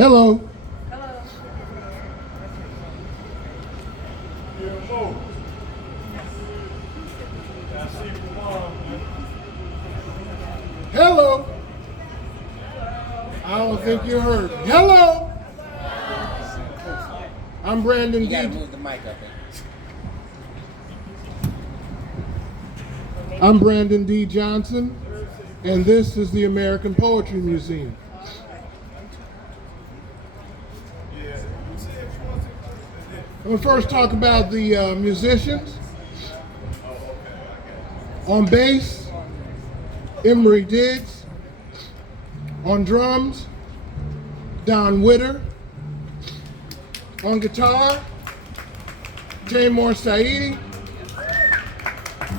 Hello. Hello. I don't think you heard me. Hello. I'm Brandon You gotta D. move the mic up. I'm Brandon D. Johnson, and this is the American Poetry Museum. I'm going to first talk about the musicians. On bass, Emory Diggs. On drums, Whitter. On guitar, Taimoor Saeedi.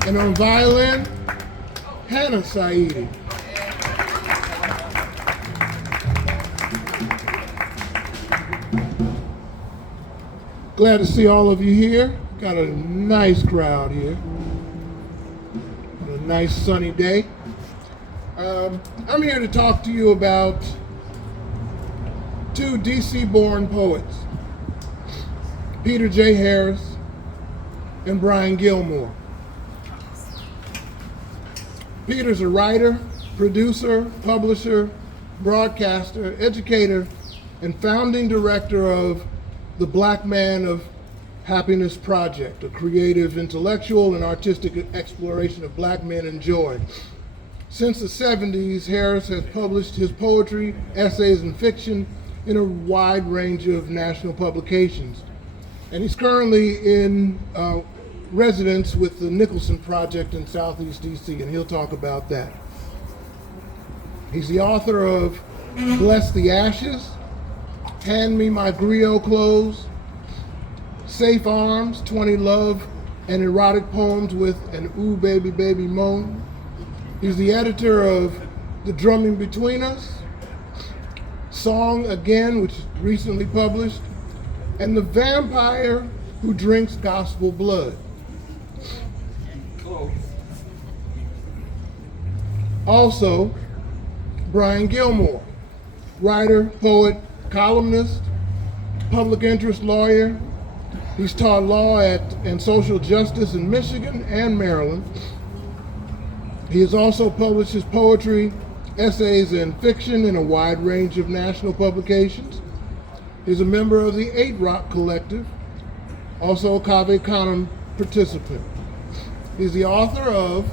And on violin, Saeedi. Glad to see all of you here. Got a nice crowd here. A nice sunny day. I'm here to talk to you about two DC-born poets, Peter J. Harris and Brian Gilmore. Peter's a writer, producer, publisher, broadcaster, educator, and founding director of the Black Man of Happiness Project, a creative, intellectual, and artistic exploration of black men and joy. Since the 70s, Harris has published his poetry, essays, and fiction in a wide range of national publications. And he's currently in residence with the Nicholson Project in Southeast DC, and he'll talk about that. He's the author of Bless the Ashes, Hand Me My Griot Clothes, Safe Arms, 20 love and erotic poems with an ooh baby baby moan. He's the editor of The Drumming Between Us, Song Again, which is recently published, and The Vampire Who Drinks Gospel Blood. Also, Brian Gilmore, writer, poet, columnist, public interest lawyer. He's taught law and social justice in Michigan and Maryland. He has also published his poetry, essays, and fiction in a wide range of national publications. He's a member of the 8 Rock Collective, also a Cave Canem participant. He's the author of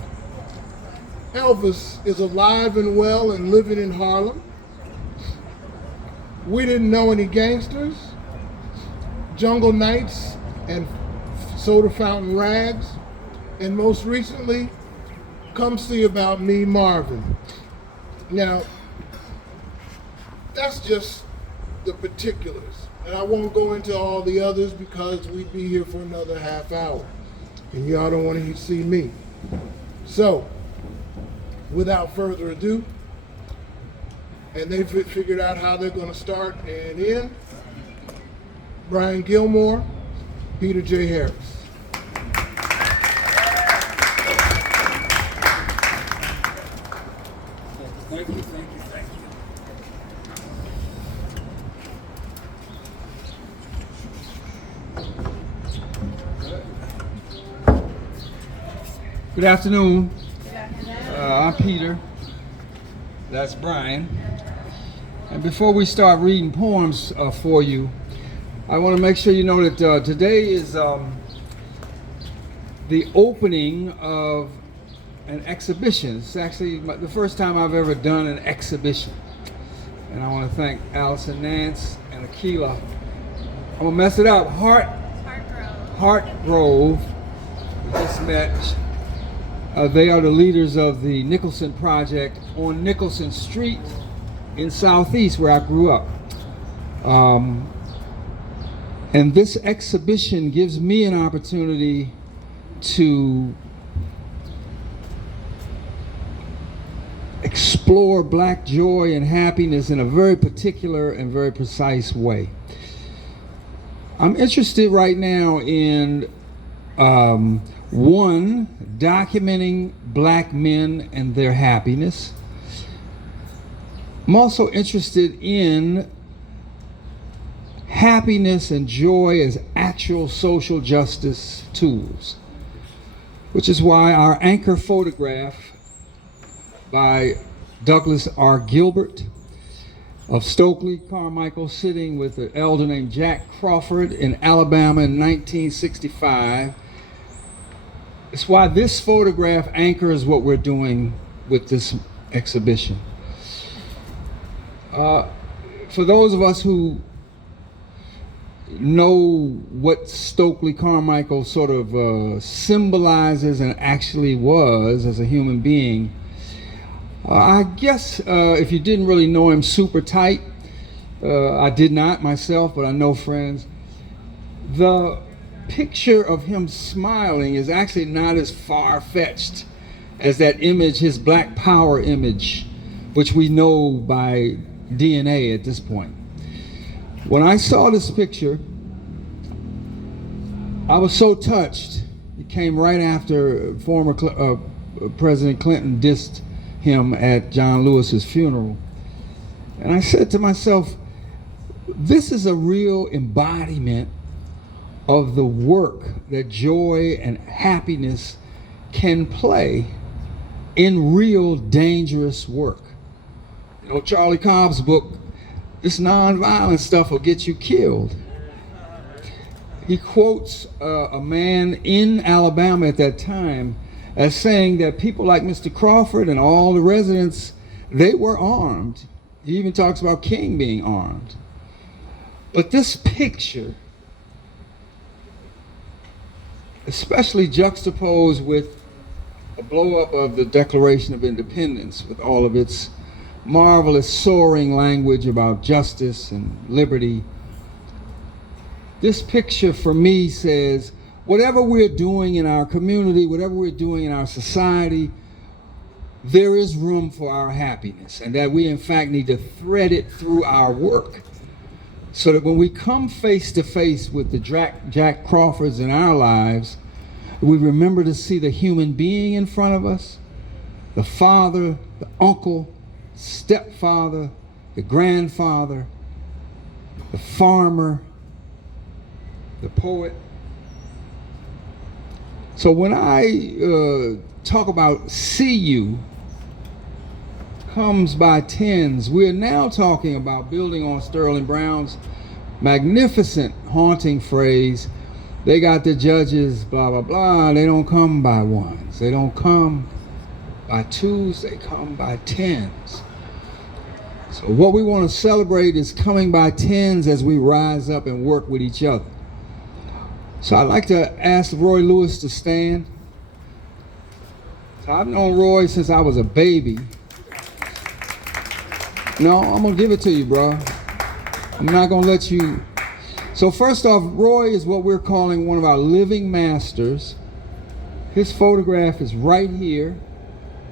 Elvis is Alive and Well and Living in Harlem, We Didn't Know Any Gangsters, Jungle Nights and Soda Fountain Rags, and most recently, Come See About Me, Marvin. Now, that's just the particulars, and I won't go into all the others because we'd be here for another half hour, and y'all don't want to see me. So, without further ado, and they've figured out how they're going to start and end, Brian Gilmore, Peter J. Harris. Thank you. Good afternoon. I'm Peter. That's Brian. And before we start reading poems for you, I want to make sure you know that today is the opening of an exhibition. It's actually the first time I've ever done an exhibition. And I want to thank Allison Nance and Akila. I'm going to mess it up. Hartgrove. We just met. They are the leaders of the Nicholson Project on Nicholson Street in Southeast, where I grew up. And this exhibition gives me an opportunity to explore black joy and happiness in a very particular and very precise way. I'm interested right now in one, documenting black men and their happiness. I'm also interested in happiness and joy as actual social justice tools, which is why our anchor photograph by Douglas R. Gilbert of Stokely Carmichael sitting with an elder named Jack Crawford in Alabama in 1965. It's why this photograph anchors what we're doing with this exhibition. For those of us who know what Stokely Carmichael sort of symbolizes and actually was as a human being, I guess if you didn't really know him super tight, I did not myself, but I know friends, the picture of him smiling is actually not as far-fetched as that image, his Black Power image, which we know by DNA at this point. When I saw this picture, I was so touched. It came right after former President Clinton dissed him at John Lewis's funeral. And I said to myself, this is a real embodiment of the work that joy and happiness can play in real dangerous work. You know, Charlie Cobb's book, this nonviolent stuff will get you killed. He quotes a man in Alabama at that time as saying that people like Mr. Crawford and all the residents, they were armed. He even talks about King being armed. But this picture, especially juxtaposed with a blow-up of the Declaration of Independence with all of its marvelous soaring language about justice and liberty, this picture for me says, whatever we're doing in our community, whatever we're doing in our society, there is room for our happiness, and that we in fact need to thread it through our work, so that when we come face to face with the Jack Crawfords in our lives, we remember to see the human being in front of us, the father, the uncle, stepfather, the grandfather, the farmer, the poet. So when I talk about see you comes by tens, we're now talking about building on Sterling Brown's magnificent haunting phrase, they got the judges, blah, blah, blah, they don't come by ones, they don't come by twos, they come by tens. So what we want to celebrate is coming by tens as we rise up and work with each other. So I'd like to ask Roy Lewis to stand. So I've known Roy since I was a baby. No, I'm gonna give it to you, bro. I'm not gonna let you. So first off, Roy is what we're calling one of our living masters. His photograph is right here.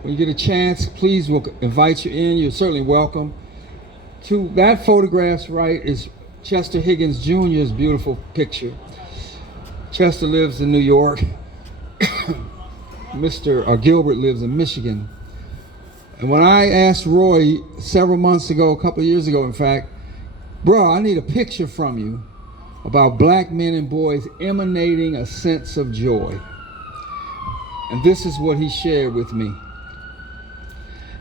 When you get a chance, please, we'll invite you in. You're certainly welcome. To that photograph's right is Chester Higgins Jr.'s beautiful picture. Chester lives in New York. Mr. Gilbert lives in Michigan. And when I asked Roy several months ago, a couple of years ago in fact, bro, I need a picture from you about black men and boys emanating a sense of joy. And this is what he shared with me.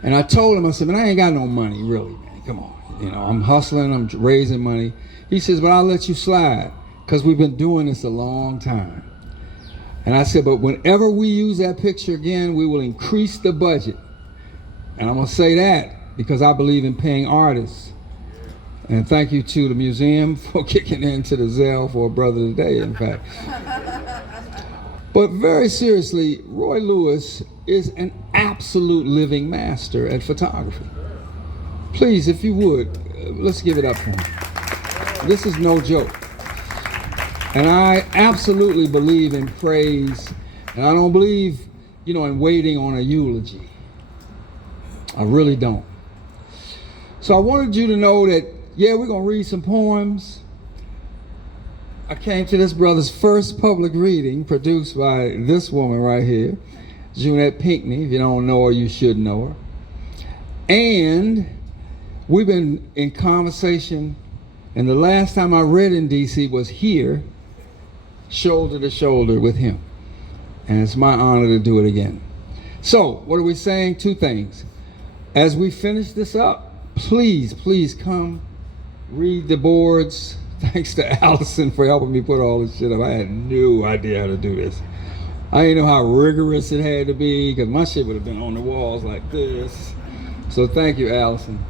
And I told him, I said, man, I ain't got no money, really, man, come on. You know, I'm hustling, I'm raising money. He says, but I'll let you slide, because we've been doing this a long time. And I said, but whenever we use that picture again, we will increase the budget. And I'm gonna say that because I believe in paying artists. And thank you to the museum for kicking into the Zelle for a brother today, in fact. But very seriously, Roy Lewis is an absolute living master at photography. Please, if you would, let's give it up for him. This is no joke. And I absolutely believe in praise, and I don't believe, in waiting on a eulogy. I really don't. So I wanted you to know that, yeah, we're gonna read some poems. I came to this brother's first public reading produced by this woman right here, Junette Pinckney. If you don't know her, you should know her. And we've been in conversation And the last time I read in DC was here, shoulder to shoulder with him. And it's my honor to do it again. So, what are we saying? Two things. As we finish this up, please, please come read the boards. Thanks to Allison for helping me put all this shit up. I had no idea how to do this. I didn't know how rigorous it had to be, because my shit would have been on the walls like this. So thank you, Allison.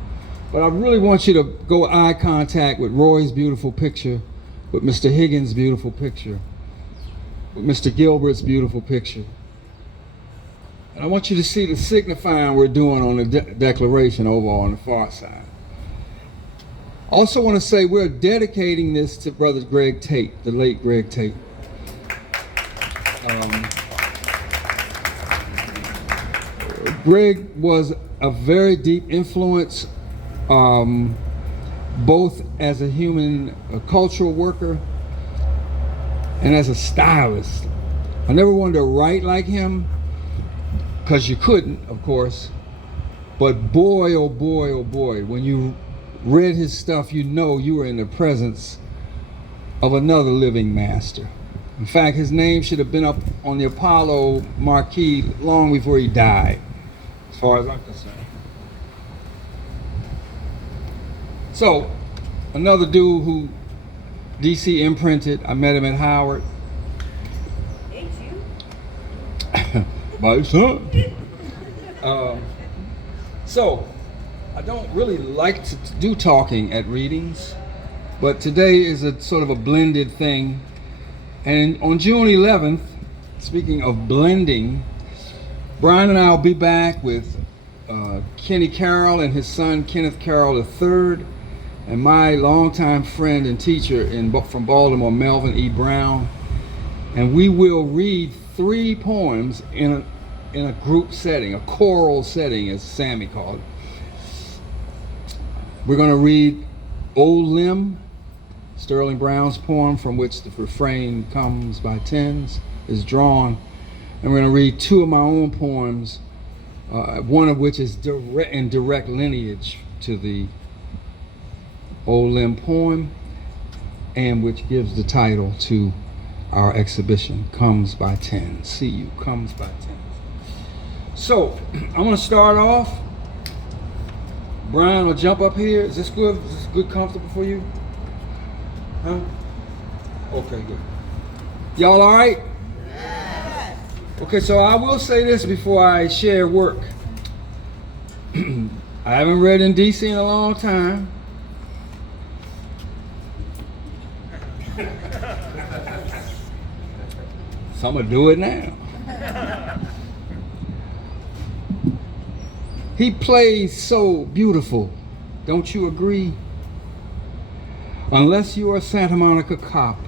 But I really want you to go eye contact with Roy's beautiful picture, with Mr. Higgins' beautiful picture, with Mr. Gilbert's beautiful picture. And I want you to see the signifying we're doing on the declaration over on the far side. I also want to say we're dedicating this to Brother Greg Tate, the late Greg Tate. Greg was a very deep influence, both as a human, a cultural worker, and as a stylist. I never wanted to write like him, because you couldn't, of course. But boy, oh boy, oh boy, when you read his stuff, you know you were in the presence of another living master. In fact, his name should have been up on the Apollo marquee long before he died, as far as I'm concerned. So, another dude who DC imprinted, I met him at Howard. Ain't you? My son. So, I don't really like to do talking at readings, but today is a sort of a blended thing. And on June 11th, speaking of blending, Brian and I will be back with Kenny Carroll and his son Kenneth Carroll III, and my longtime friend and teacher from Baltimore, Melvin E. Brown. And we will read 3 poems in a group setting, a choral setting, as Sammy called it. We're going to read Old Limb, Sterling Brown's poem from which the refrain comes by tens, is drawn. And we're going to read 2 of my own poems, one of which is in direct lineage to the Old Limb poem, and which gives the title to our exhibition, Comes by Tens. See you, Comes by Tens. So, I'm going to start off. Brian will jump up here. Is this good? Is this good, comfortable for you? Huh? Okay, good. Y'all all right? Yes. Okay, so I will say this before I share work. I haven't read in DC in a long time. So I'm gonna do it now. He plays so beautiful, don't you agree? Unless you're a Santa Monica cop,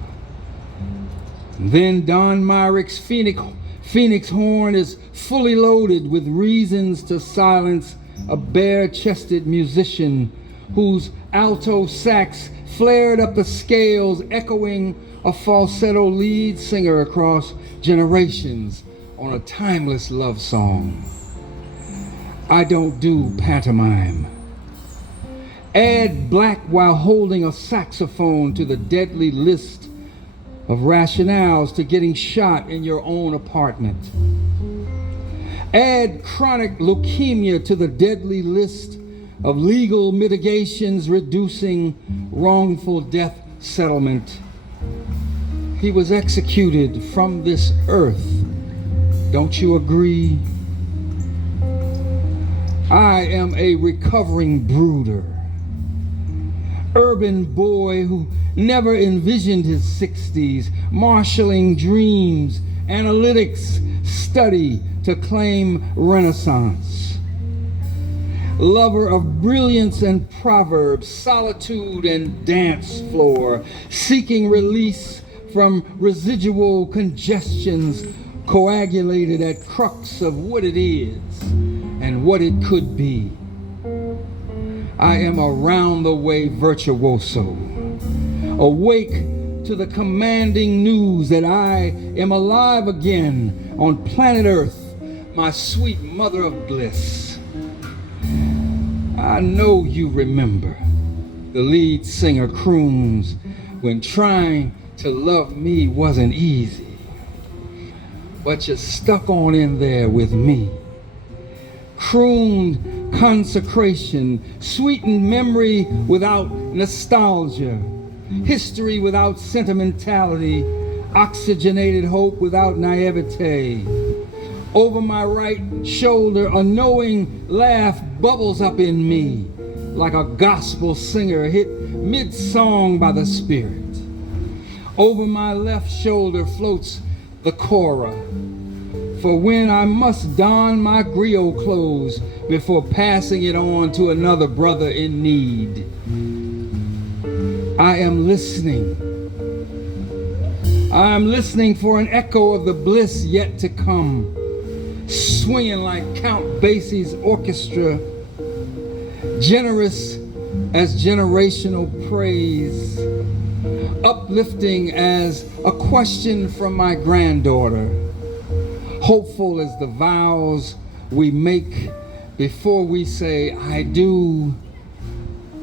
then Don Myrick's Phoenix horn is fully loaded with reasons to silence a bare-chested musician whose alto sax flared up the scales, echoing a falsetto lead singer across generations on a timeless love song. I don't do pantomime. Add black while holding a saxophone to the deadly list of rationales to getting shot in your own apartment. Add chronic leukemia to the deadly list of legal mitigations reducing wrongful death settlement. He was executed from this earth. Don't you agree? I am a recovering brooder, urban boy who never envisioned his 60s, marshaling dreams, analytics, study to claim renaissance. Lover of brilliance and proverbs, solitude and dance floor, seeking release from residual congestions coagulated at crux of what it is and what it could be. I am a round-the-way virtuoso, awake to the commanding news that I am alive again on planet Earth, my sweet mother of bliss. I know you remember the lead singer croons when trying to love me wasn't easy. But you stuck on in there with me. Crooned consecration, sweetened memory without nostalgia, history without sentimentality, oxygenated hope without naivete. Over my right shoulder, a knowing laugh bubbles up in me like a gospel singer hit mid-song by the Spirit. Over my left shoulder floats the Cora, for when I must don my griot clothes before passing it on to another brother in need. I am listening. I am listening for an echo of the bliss yet to come, swinging like Count Basie's orchestra, generous as generational praise, uplifting as a question from my granddaughter, hopeful as the vows we make before we say, I do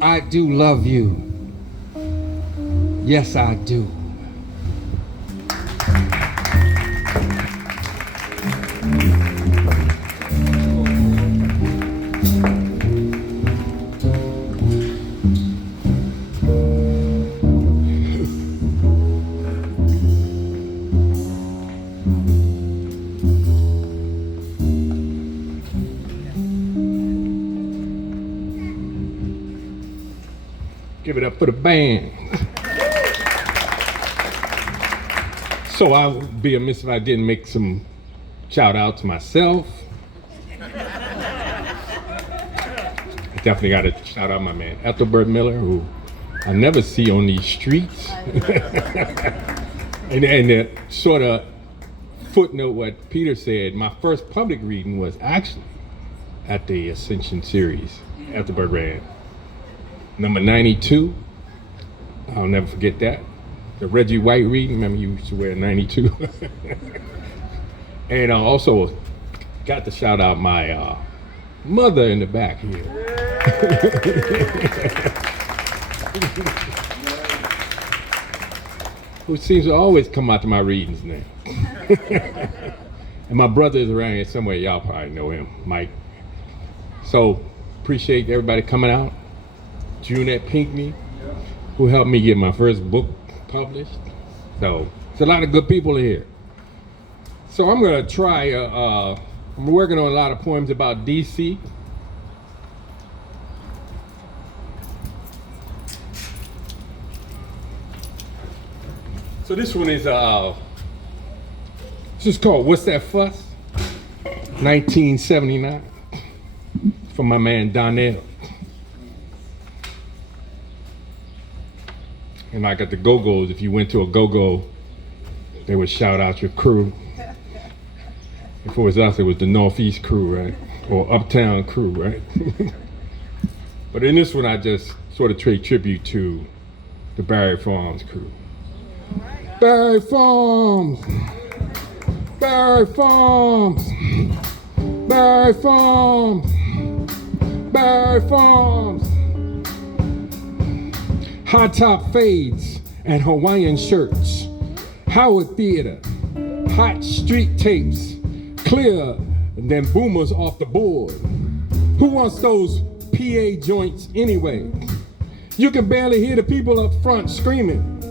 love you. Yes, I do. Give it up for the band. So I would be amiss if I didn't make some shout out to myself. I definitely got to shout out my man Ethelbert Miller, who I never see on these streets. and sort of footnote what Peter said, my first public reading was actually at the Ascension series Ethelbert ran. Number 92, I'll never forget that. The Reggie White reading, remember you used to wear 92. And I also got to shout out my mother in the back here. Who seems to always come out to my readings now. And my brother is around here somewhere, y'all probably know him, Mike. So, appreciate everybody coming out. Junette Pinkney, who helped me get my first book published. So, it's a lot of good people here. So I'm gonna try, I'm working on a lot of poems about DC. So this one is, this is called What's That Fuss? 1979, from my man Donnell. And like at the Go-Go's, if you went to a Go-Go, they would shout out your crew. If it was us, it was the Northeast crew, right? Or Uptown crew, right? But in this one, I just sort of trade tribute to the Barry Farms crew. Barry Farms! Barry Farms! Barry Farms! Barry Farms! High top fades and Hawaiian shirts, Howard Theater, hot street tapes, clearer than boomers off the board. Who wants those PA joints anyway? You can barely hear the people up front screaming,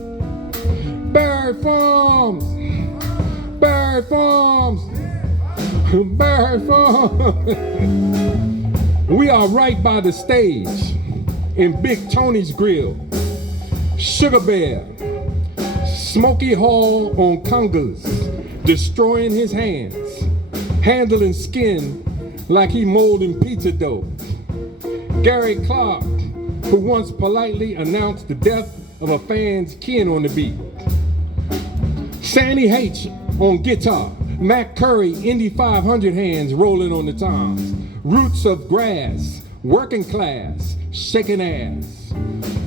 Barry Farms, Barry Farms, Barry Farms. We are right by the stage in Big Tony's Grill, Sugar Bear, Smokey Hall on congas, destroying his hands, handling skin like he molding pizza dough. Gary Clark, who once politely announced the death of a fan's kin on the beat. Sandy H on guitar, Mac Curry, Indy 500 hands rolling on the toms. Roots of grass, working class, shaking ass.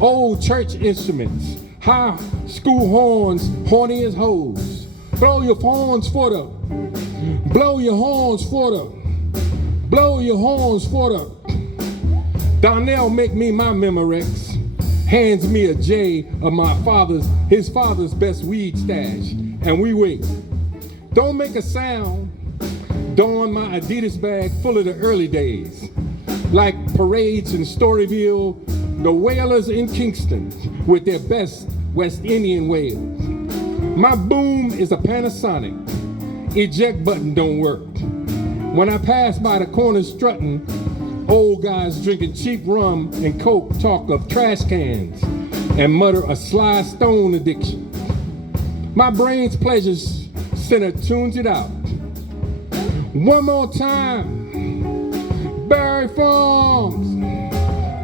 Old church instruments, high school horns, horny as hoes. Blow your horns for the, blow your horns for the, blow your horns for the. Donnell make me my Memorex, hands me a J of his father's best weed stash, and we wait. Don't make a sound. Don my Adidas bag full of the early days. Like parades in Storyville, the whalers in Kingston with their best West Indian whales. My boom is a Panasonic. Eject button don't work. When I pass by the corner strutting, old guys drinking cheap rum and coke talk of trash cans and mutter a Sly Stone addiction. My brain's pleasure center tunes it out. One more time. Barry Farms.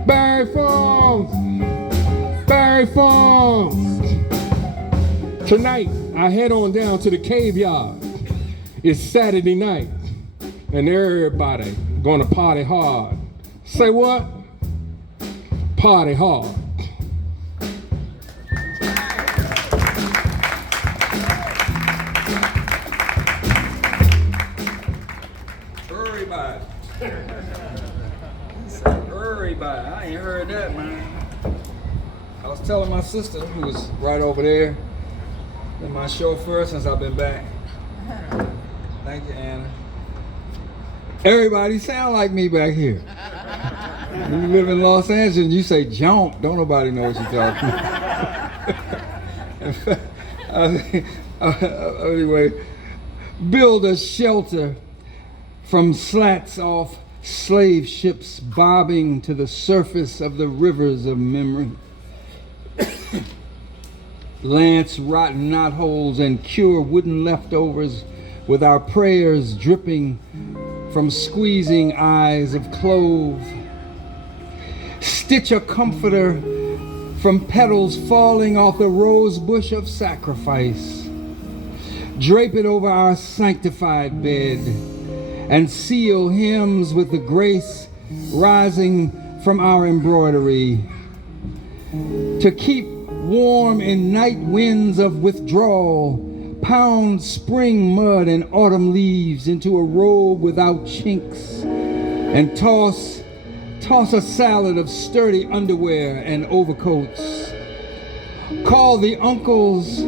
Barry Farms. Barry Farms. Tonight, I head on down to the cave yard. It's Saturday night, and everybody gonna party hard. Say what? Party hard. Everybody. He said everybody. I ain't heard that, man. I was telling my sister, who was right over there, been my chauffeur since I've been back. Thank you, Anna. Everybody sound like me back here. When you live in Los Angeles and you say jump, don't nobody know what you're talking about. Anyway, build a shelter from slats off slave ships bobbing to the surface of the rivers of memory. Lance rotten knotholes and cure wooden leftovers with our prayers dripping from squeezing eyes of clove. Stitch a comforter from petals falling off the rose bush of sacrifice. Drape it over our sanctified bed and seal hymns with the grace rising from our embroidery. To keep warm in night winds of withdrawal, pound spring mud and autumn leaves into a robe without chinks, and toss a salad of sturdy underwear and overcoats. Call the uncles,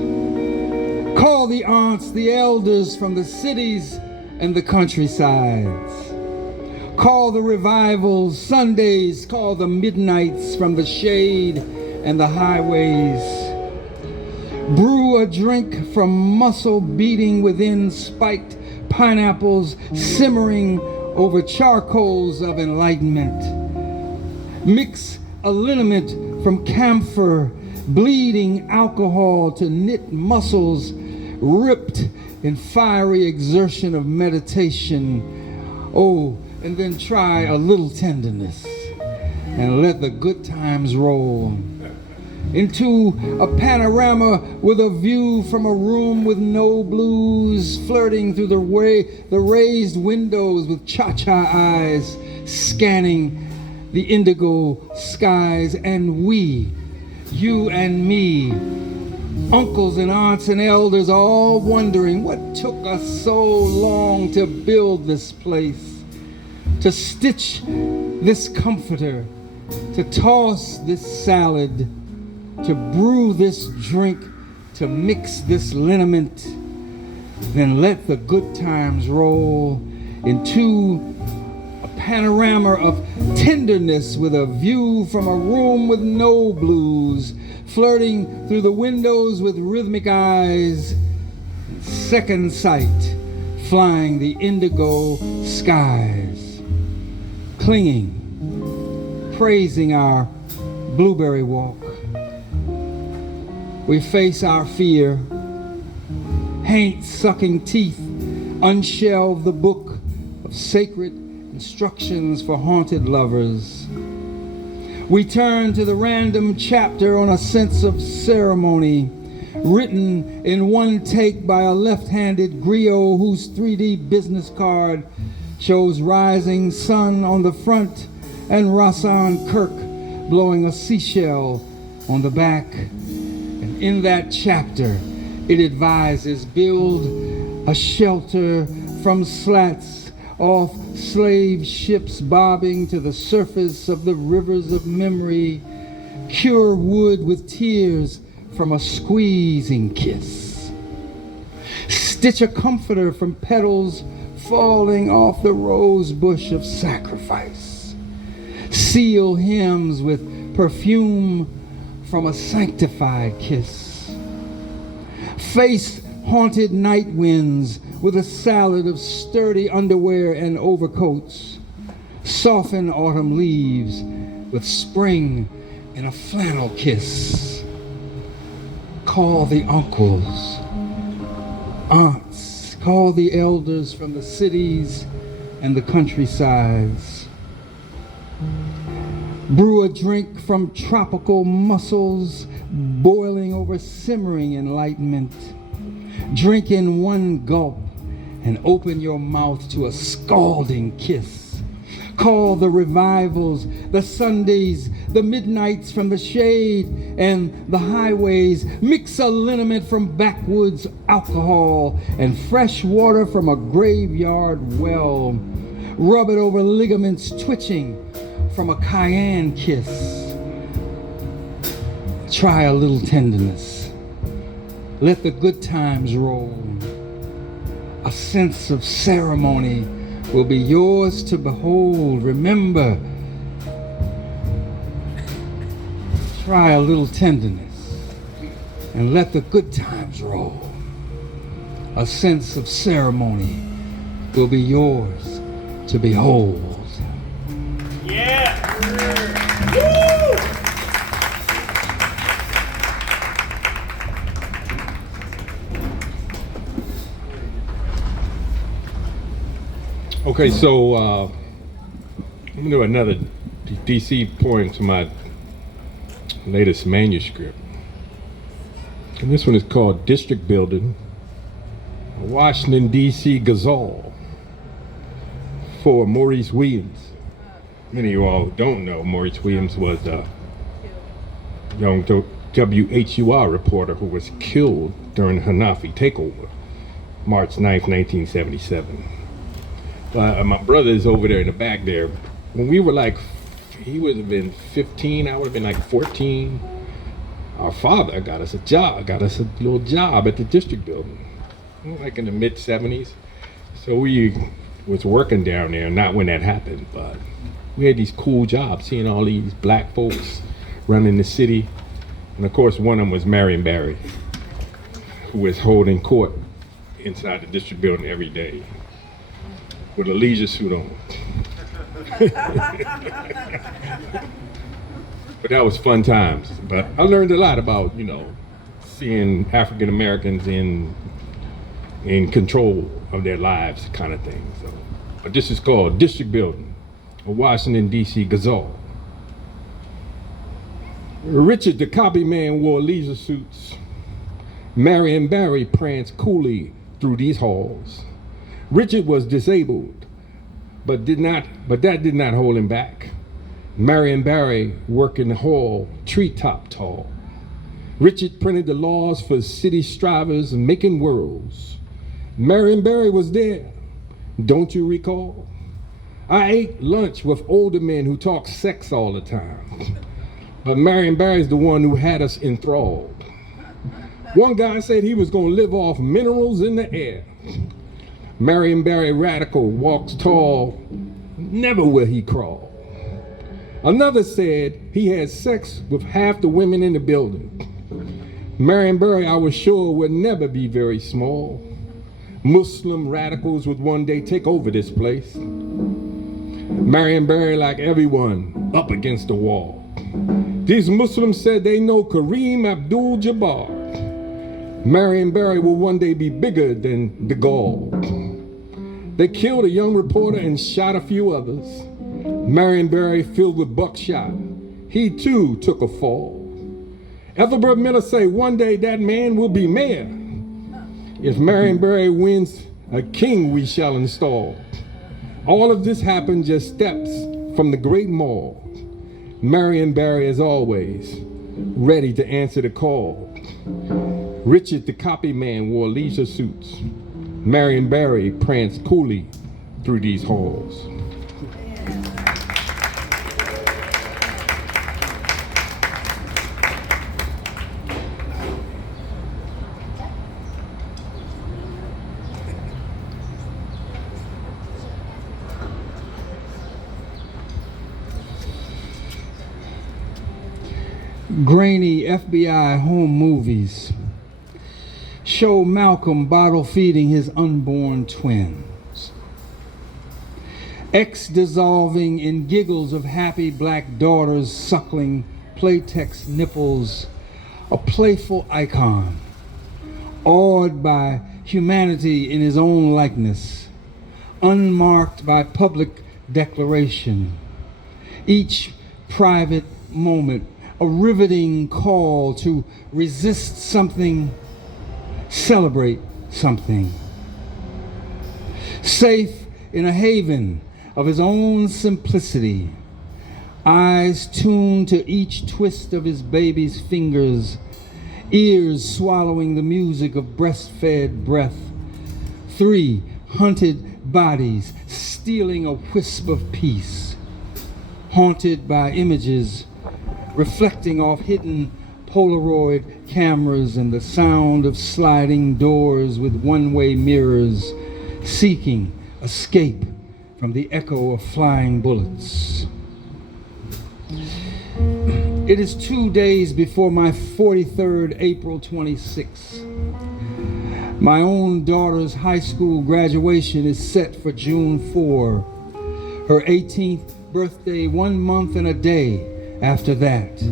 call the aunts, the elders from the cities and the countrysides. Call the revivals, Sundays, call the midnights from the shade and the highways. Brew a drink from muscle beating within spiked pineapples simmering over charcoals of enlightenment. Mix a liniment from camphor, bleeding alcohol to knit muscles ripped in fiery exertion of meditation. Oh, and then try a little tenderness and let the good times roll. Into a panorama with a view from a room with no blues, flirting through the raised windows with cha-cha eyes, scanning the indigo skies, and we, you and me, uncles and aunts and elders, all wondering what took us so long to build this place, to stitch this comforter, to toss this salad, to brew this drink, to mix this liniment, then let the good times roll into a panorama of tenderness with a view from a room with no blues, flirting through the windows with rhythmic eyes, second sight, flying the indigo skies, clinging, praising our blueberry walk. We face our fear, haint sucking teeth, unshelve the book of sacred instructions for haunted lovers. We turn to the random chapter on a sense of ceremony, written in one take by a left-handed griot whose 3D business card shows rising sun on the front and Rasan Kirk blowing a seashell on the back. And in that chapter, it advises build a shelter from slats off slave ships bobbing to the surface of the rivers of memory, cure wood with tears from a squeezing kiss. Stitch a comforter from petals falling off the rose bush of sacrifice. Seal hymns with perfume from a sanctified kiss. Face haunted night winds with a salad of sturdy underwear and overcoats. Soften autumn leaves with spring in a flannel kiss. Call the uncles, aunts, call the elders from the cities and the countrysides. Brew a drink from tropical mussels, boiling over simmering enlightenment. Drink in one gulp and open your mouth to a scalding kiss. Call the revivals, the Sundays, the midnights from the shade and the highways. Mix a liniment from backwoods alcohol and fresh water from a graveyard well. Rub it over ligaments twitching from a cayenne kiss. Try a little tenderness. Let the good times roll. A sense of ceremony will be yours to behold. Remember, try a little tenderness and let the good times roll. A sense of ceremony will be yours to behold. Yeah. Okay, so I'm gonna do another DC poem to my latest manuscript. And this one is called District Building, a Washington, D.C. Ghazal for Maurice Williams. Many of you all don't know Maurice Williams was a young WHUR reporter who was killed during the Hanafi takeover, March 9th, 1977. My brother is over there in the back there. When we were like, he would have been 15, I would have been like 14. Our father got us a little job at the district building, like in the mid 70s. So we was working down there, not when that happened, but we had these cool jobs, seeing all these black folks running the city. And of course, one of them was Marion Barry, who was holding court inside the district building every day with a leisure suit on. But that was fun times. But I learned a lot about, seeing African Americans in control of their lives, kind of thing. So, but this is called District Building, a Washington, D.C. Ghazal. Richard the copy man wore leisure suits. Marion Barry pranced coolly through these halls. Richard was disabled, but that did not hold him back. Marion Barry worked in the hall, treetop tall. Richard printed the laws for city strivers making worlds. Marion Barry was there, don't you recall? I ate lunch with older men who talk sex all the time. But Marion Barry's the one who had us enthralled. One guy said he was gonna live off minerals in the air. Marion Barry radical walks tall, never will he crawl. Another said he had sex with half the women in the building. Marion Barry, I was sure, would never be very small. Muslim radicals would one day take over this place. Marion Barry, like everyone, up against the wall. These Muslims said they know Kareem Abdul-Jabbar. Marion Barry will one day be bigger than de Gaulle. They killed a young reporter and shot a few others. Marion Barry filled with buckshot. He too took a fall. Ethelbert Miller say one day that man will be mayor. If Marion Barry wins, a king we shall install. All of this happened just steps from the Great Mall. Marion Barry, as always, ready to answer the call. Richard the copy man wore leisure suits. Marion Barry pranced coolly through these halls. Grainy FBI home movies show Malcolm bottle feeding his unborn twins. X dissolving in giggles of happy black daughters suckling Playtex nipples, a playful icon, awed by humanity in his own likeness, unmarked by public declaration. Each private moment, a riveting call to resist something, celebrate something. Safe in a haven of his own simplicity, eyes tuned to each twist of his baby's fingers, ears swallowing the music of breastfed breath. 3 hunted bodies stealing a wisp of peace, haunted by images reflecting off hidden Polaroid cameras and the sound of sliding doors with one-way mirrors, seeking escape from the echo of flying bullets. It is 2 days before my 43rd April 26th. My own daughter's high school graduation is set for June 4. Her 18th birthday 1 month and a day after that.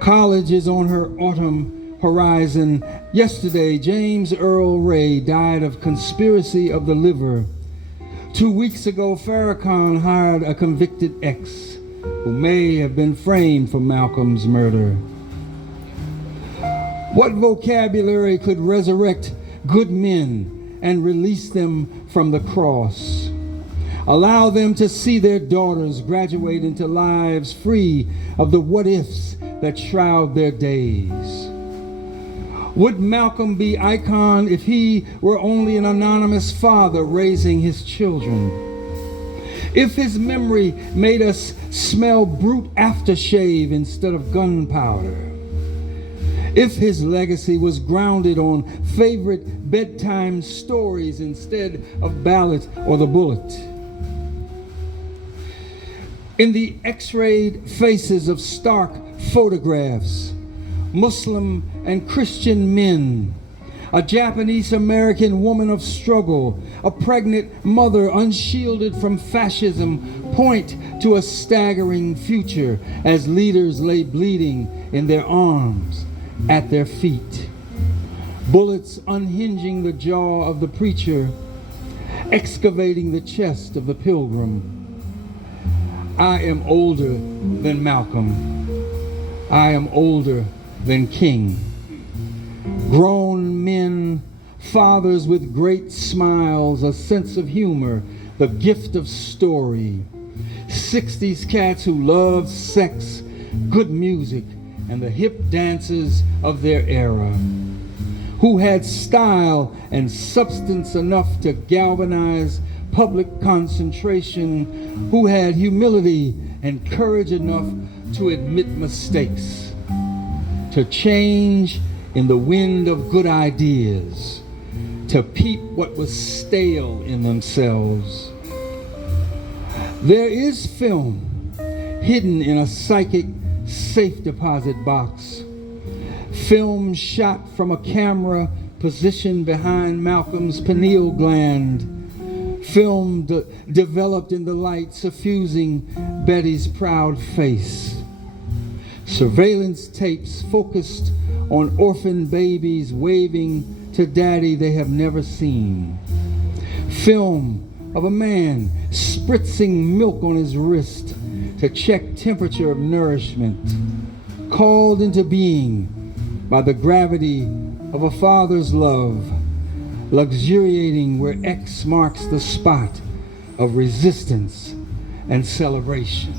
College is on her autumn horizon. Yesterday, James Earl Ray died of conspiracy of the liver. 2 weeks ago, Farrakhan hired a convicted ex who may have been framed for Malcolm's murder. What vocabulary could resurrect good men and release them from the cross? Allow them to see their daughters graduate into lives free of the what-ifs that shroud their days. Would Malcolm be icon if he were only an anonymous father raising his children? If his memory made us smell brute aftershave instead of gunpowder? If his legacy was grounded on favorite bedtime stories instead of ballot or the bullet? In the x-rayed faces of stark photographs, Muslim and Christian men, a Japanese-American woman of struggle, a pregnant mother unshielded from fascism, point to a staggering future as leaders lay bleeding in their arms, at their feet. Bullets unhinging the jaw of the preacher, excavating the chest of the pilgrim. I am older than Malcolm. I am older than King. Grown men, fathers with great smiles, a sense of humor, the gift of story. 60s cats who loved sex, good music, and the hip dances of their era. Who had style and substance enough to galvanize public concentration, who had humility and courage enough to admit mistakes, to change in the wind of good ideas, to peep what was stale in themselves. There is film hidden in a psychic safe deposit box, film shot from a camera positioned behind Malcolm's pineal gland, film developed in the light suffusing Betty's proud face. Surveillance tapes focused on orphan babies waving to daddy they have never seen. Film of a man spritzing milk on his wrist to check temperature of nourishment, called into being by the gravity of a father's love, luxuriating where X marks the spot of resistance and celebration.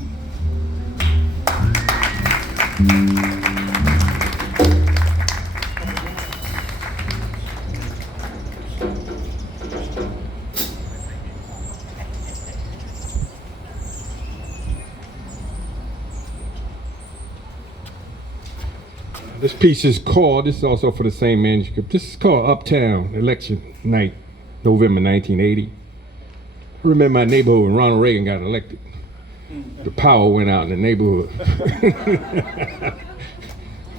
This piece is called, this is also for the same manuscript, this is called Uptown Election Night, November 1980. I remember my neighborhood when Ronald Reagan got elected. The power went out in the neighborhood.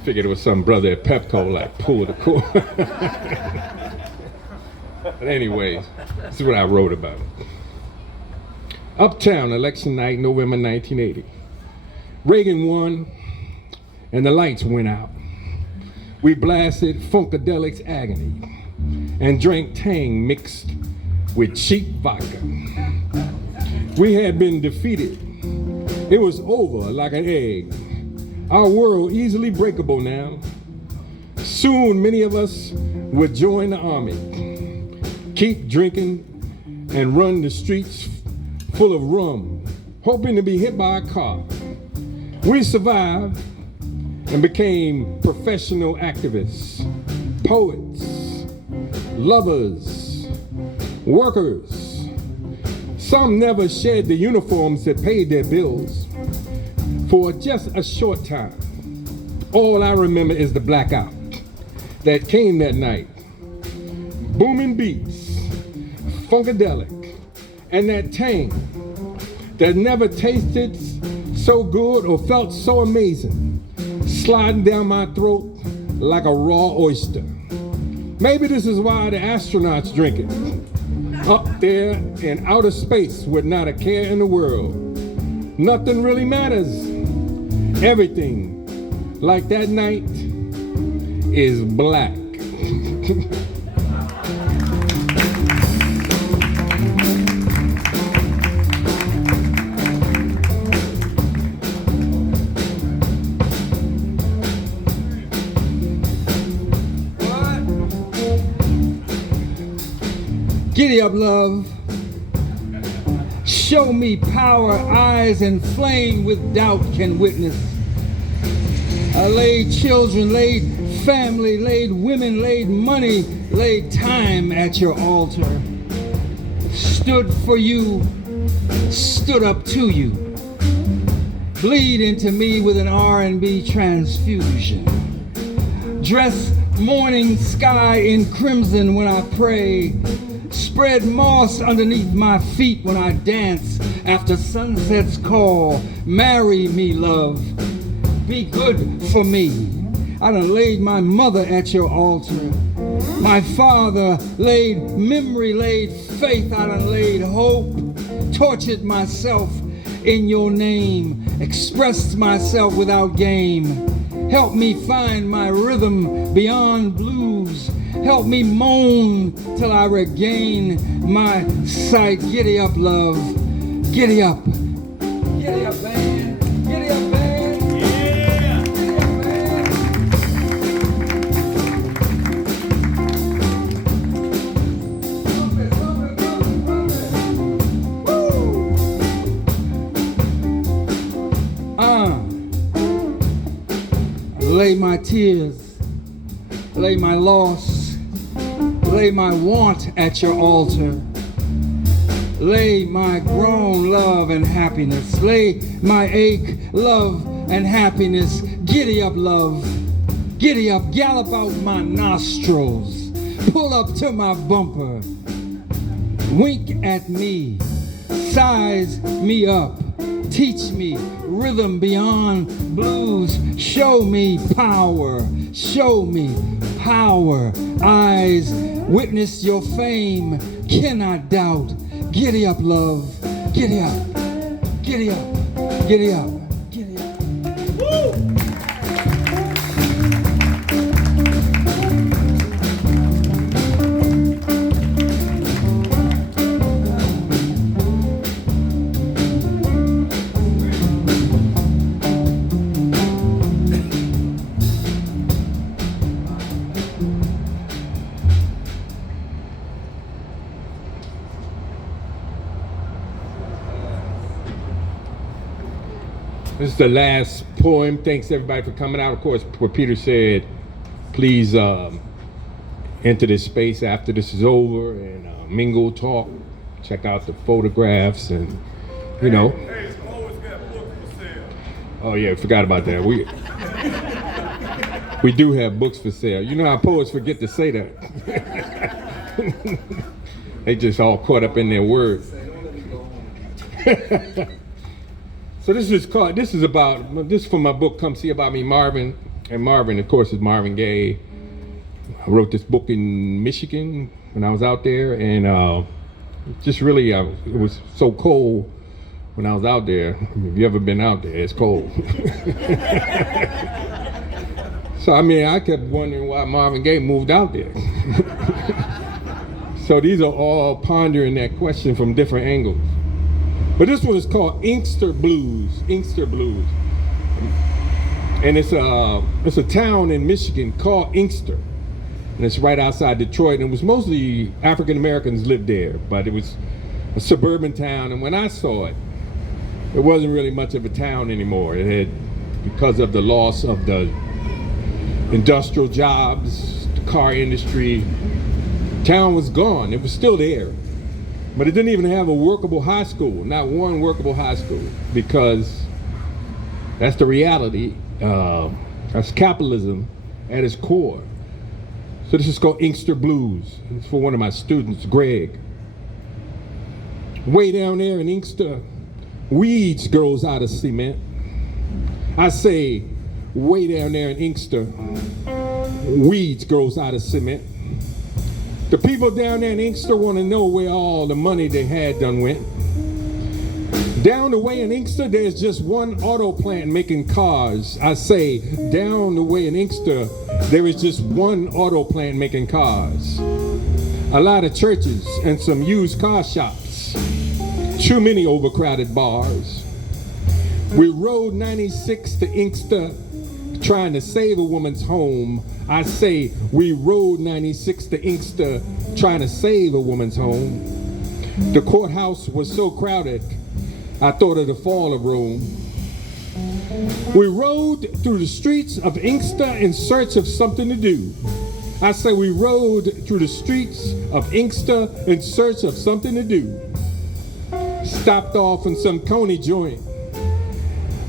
Figured it was some brother at Pepco like pulled the cord. But anyways, this is what I wrote about. Uptown, election night, November 1980. Reagan won, and the lights went out. We blasted Funkadelic's Agony and drank Tang mixed with cheap vodka. We had been defeated. It was over like an egg. Our world easily breakable now. Soon many of us would join the army, keep drinking and run the streets full of rum, hoping to be hit by a car. We survived and became professional activists, poets, lovers, workers. Some never shed the uniforms that paid their bills. For just a short time, all I remember is the blackout that came that night. Booming beats, Funkadelic, and that Tang that never tasted so good or felt so amazing, sliding down my throat like a raw oyster. Maybe this is why the astronauts drink it. Up there in outer space with not a care in the world. Nothing really matters. Everything, like that night, is black. Giddy up, love. Show me power, eyes inflamed with doubt can witness. I laid children, laid family, laid women, laid money, laid time at your altar. Stood for you, stood up to you. Bleed into me with an R&B transfusion. Dress morning sky in crimson when I pray. Spread moss underneath my feet when I dance after sunset's call. Marry me, love. Be good for me. I done laid my mother at your altar. My father laid memory, laid faith. I done laid hope. Tortured myself in your name. Expressed myself without game. Help me find my rhythm beyond blues. Help me moan till I regain my sight. Giddy up, love. Giddy up. Giddy up, man. Giddy up, man. Yeah. Giddy up, man. Lay my tears, lay my loss, lay my want at your altar. Lay my grown love and happiness. Lay my ache, love, and happiness. Giddy up, love. Giddy up, gallop out my nostrils. Pull up to my bumper. Wink at me. Size me up. Teach me rhythm beyond blues. Show me power. Show me power. Eyes witness your fame. Cannot doubt. Giddy up, love. Giddy up. Giddy up. Giddy up. Giddy up. Woo! This is the last poem. Thanks everybody for coming out. Of course, what Peter said, please enter this space after this is over and mingle, talk, check out the photographs, and you know. Hey, it's always got books for sale. Oh yeah, forgot about that. We do have books for sale. You know how poets forget to say that. They just all caught up in their words. So this is from my book, Come See About Me, Marvin. And Marvin, of course, is Marvin Gaye. I wrote this book in Michigan when I was out there, and just really, it was so cold when I was out there. If you ever been out there, it's cold. So, I mean, I kept wondering why Marvin Gaye moved out there. So these are all pondering that question from different angles. But this one is called Inkster Blues. Inkster Blues. And it's a town in Michigan called Inkster. And it's right outside Detroit. And it was mostly African Americans lived there, but it was a suburban town. And when I saw it, it wasn't really much of a town anymore. It had, because of the loss of the industrial jobs, the car industry, town was gone. It was still there, but it didn't even have a workable high school, not one workable high school, because that's the reality. That's capitalism at its core. So this is called Inkster Blues. It's for one of my students, Greg. Way down there in Inkster, weeds grows out of cement. I say, way down there in Inkster, weeds grows out of cement. The people down there in Inkster want to know where all the money they had done went. Down the way in Inkster, there's just one auto plant making cars. I say, down the way in Inkster, there is just one auto plant making cars. A lot of churches and some used car shops. Too many overcrowded bars. We rode 96 to Inkster, trying to save a woman's home. I say, we rode 96 to Inkster, trying to save a woman's home. The courthouse was so crowded, I thought of the fall of Rome. We rode through the streets of Inkster in search of something to do. I say, we rode through the streets of Inkster in search of something to do. Stopped off in some coney joint,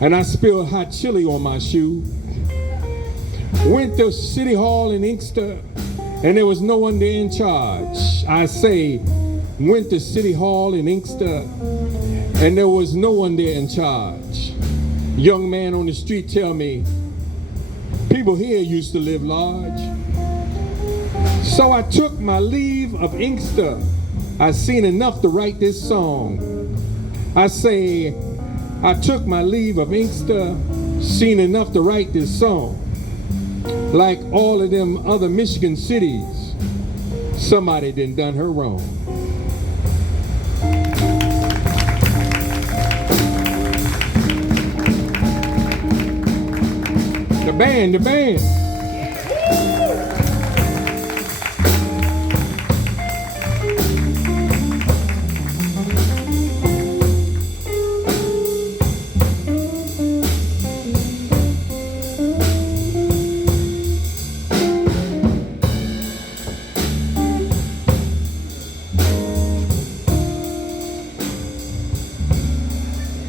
and I spilled hot chili on my shoe. Went to City Hall in Inkster, and there was no one there in charge. I say, went to City Hall in Inkster, and there was no one there in charge. Young man on the street tell me, people here used to live large. So I took my leave of Inkster. I seen enough to write this song. I say, I took my leave of Inkster, seen enough to write this song. Like all of them other Michigan cities, somebody done her wrong. The band.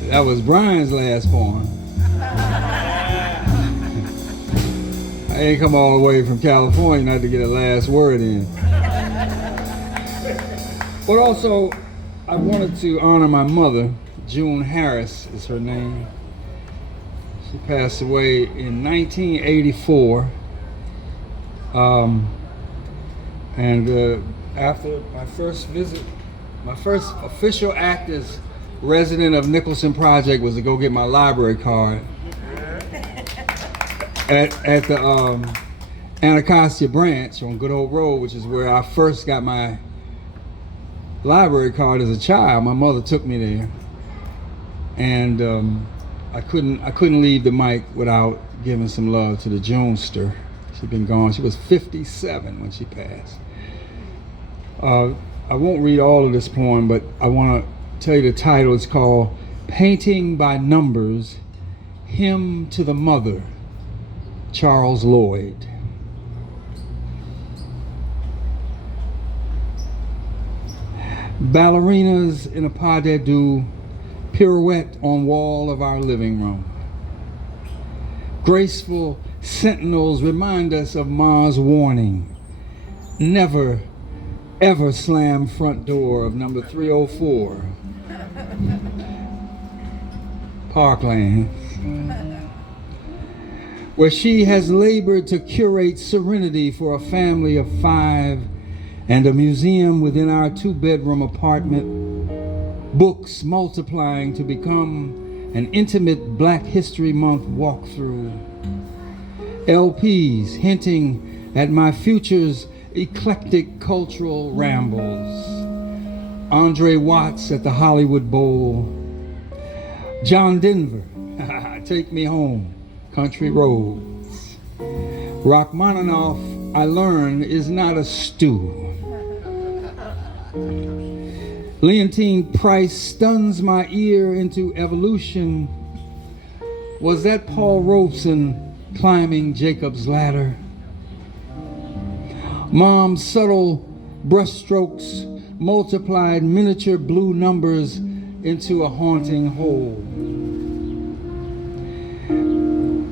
That was Brian's last poem. I ain't come all the way from California not to get a last word in. But also, I wanted to honor my mother. June Harris is her name. She passed away in 1984. After my first visit, my first official act as resident of Nicholson Project was to go get my library card at the Anacostia branch on Good Hope Road, which is where I first got my library card as a child. My mother took me there, and I couldn't leave the mic without giving some love to the Junester. She'd been gone. She was 57 when she passed. I won't read all of this poem, but I want to tell you the title. It's called Painting by Numbers, Hymn to the Mother, Charles Lloyd. Ballerinas in a pas de deux pirouette on wall of our living room. Graceful sentinels remind us of Ma's warning. Never, ever slam front door of number 304. Parkland. where she has labored to curate serenity for a family of 5 and a museum within our 2-bedroom apartment, books multiplying to become an intimate Black History Month walkthrough, LPs hinting at my future's eclectic cultural rambles, Andre Watts at the Hollywood Bowl, John Denver, Take Me Home, Country Roads. Rachmaninoff, I learned, is not a stew. Leontine Price stuns my ear into evolution. Was that Paul Robeson climbing Jacob's ladder? Mom's subtle brushstrokes multiplied miniature blue numbers into a haunting whole.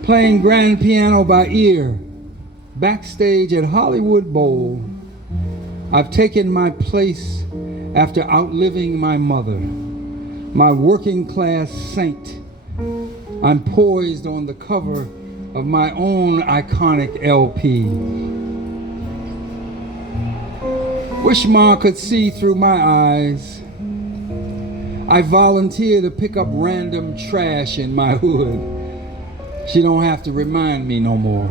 Playing grand piano by ear, backstage at Hollywood Bowl, I've taken my place after outliving my mother, my working class saint. I'm poised on the cover of my own iconic LP. Wish Ma could see through my eyes. I volunteer to pick up random trash in my hood. She don't have to remind me no more.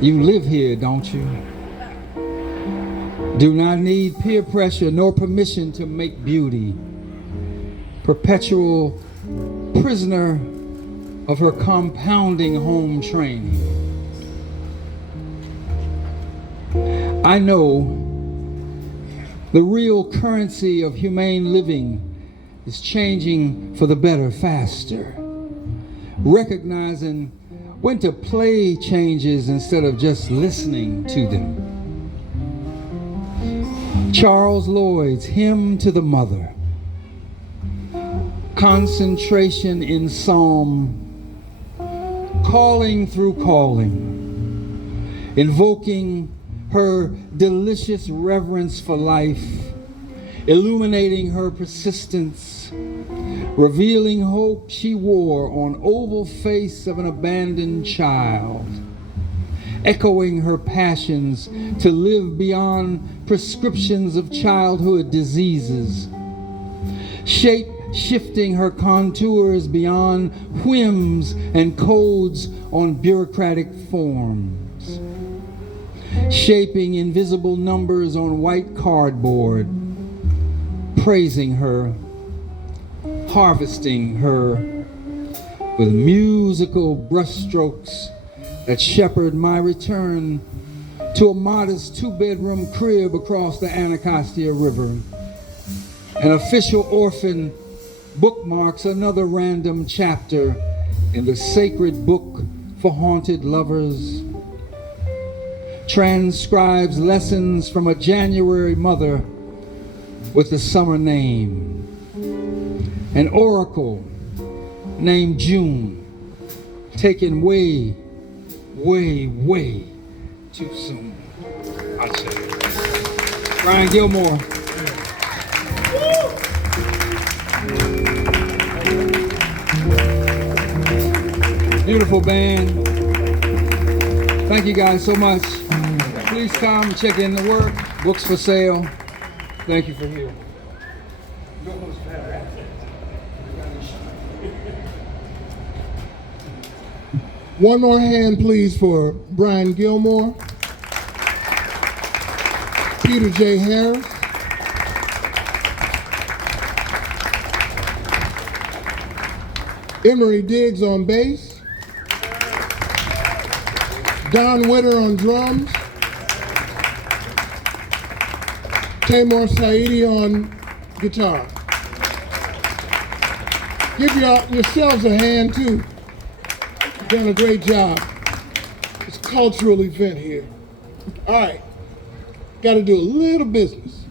You live here, don't you? Do not need peer pressure nor permission to make beauty. Perpetual prisoner of her compounding home training. I know the real currency of humane living is changing for the better faster. Recognizing when to play changes instead of just listening to them. Charles Lloyd's Hymn to the Mother. Concentration in Psalm. Calling through calling. Invoking her delicious reverence for life. Illuminating her persistence. Revealing hope she wore on oval face of an abandoned child. Echoing her passions to live beyond prescriptions of childhood diseases. Shape-shifting her contours beyond whims and codes on bureaucratic forms. Shaping invisible numbers on white cardboard. Praising her. Harvesting her with musical brushstrokes that shepherd my return to a modest 2-bedroom crib across the Anacostia River. An official orphan bookmarks another random chapter in the sacred book for haunted lovers. Transcribes lessons from a January mother with the summer name. An oracle named June, taken way, way, way too soon. I'll say it. Brian Gilmore. Beautiful band. Thank you guys so much. Please come check in the work. Books for sale. Thank you for here. One more hand, please, for Brian Gilmore, Peter J. Harris, Emory Diggs on bass, Don Whitter on drums, Taimoor Saeedi on guitar. Give yourselves a hand, too. You've done a great job. It's a cultural event here. All right, got to do a little business.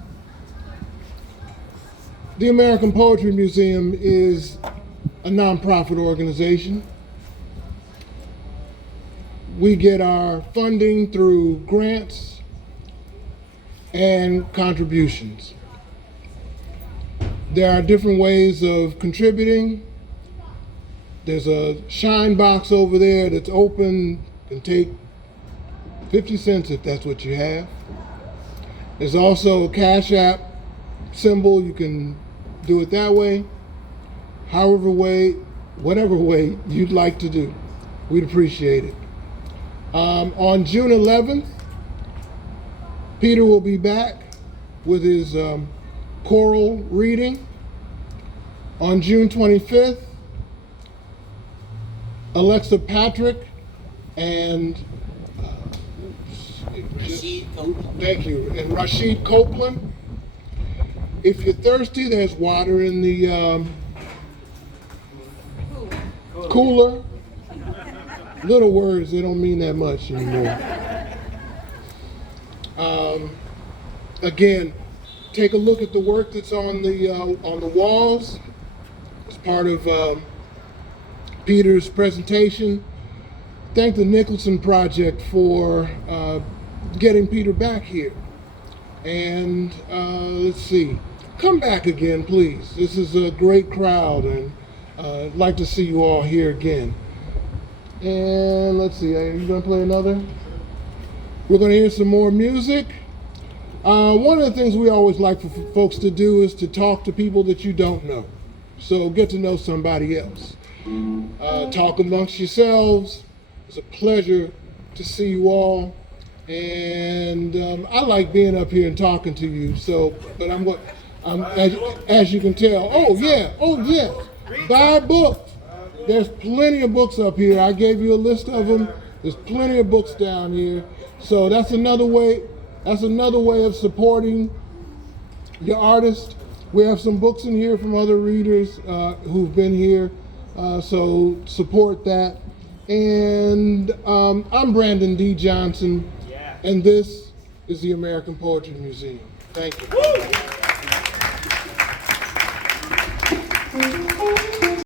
The American Poetry Museum is a nonprofit organization. We get our funding through grants and contributions. There are different ways of contributing. There's a shine box over there that's open. You can take 50 cents if that's what you have. There's also a Cash App symbol. You can do it that way. Whatever way you'd like to do. We'd appreciate it. On June 11th, Peter will be back with his choral reading. On June 25th, Alexa Patrick and thank you, and Rashid Copeland. If you're thirsty, there's water in the cooler. Little words, they don't mean that much anymore. Again, take a look at the work that's on the walls. It's part of Peter's presentation. Thank the Nicholson Project for getting Peter back here. And let's see, come back again, please. This is a great crowd, and I'd like to see you all here again. And let's see, are you gonna play another? We're gonna hear some more music. One of the things we always like for folks to do is to talk to people that you don't know. So get to know somebody else. Talk amongst yourselves. It's a pleasure to see you all. And I like being up here and talking to you. So, but as you can tell, oh yeah, buy books. There's plenty of books up here. I gave you a list of them. There's plenty of books down here. So that's another way of supporting your artist. We have some books in here from other readers who've been here. So support that. And I'm Brandon D. Johnson. And this is the American Poetry Museum. Thank you.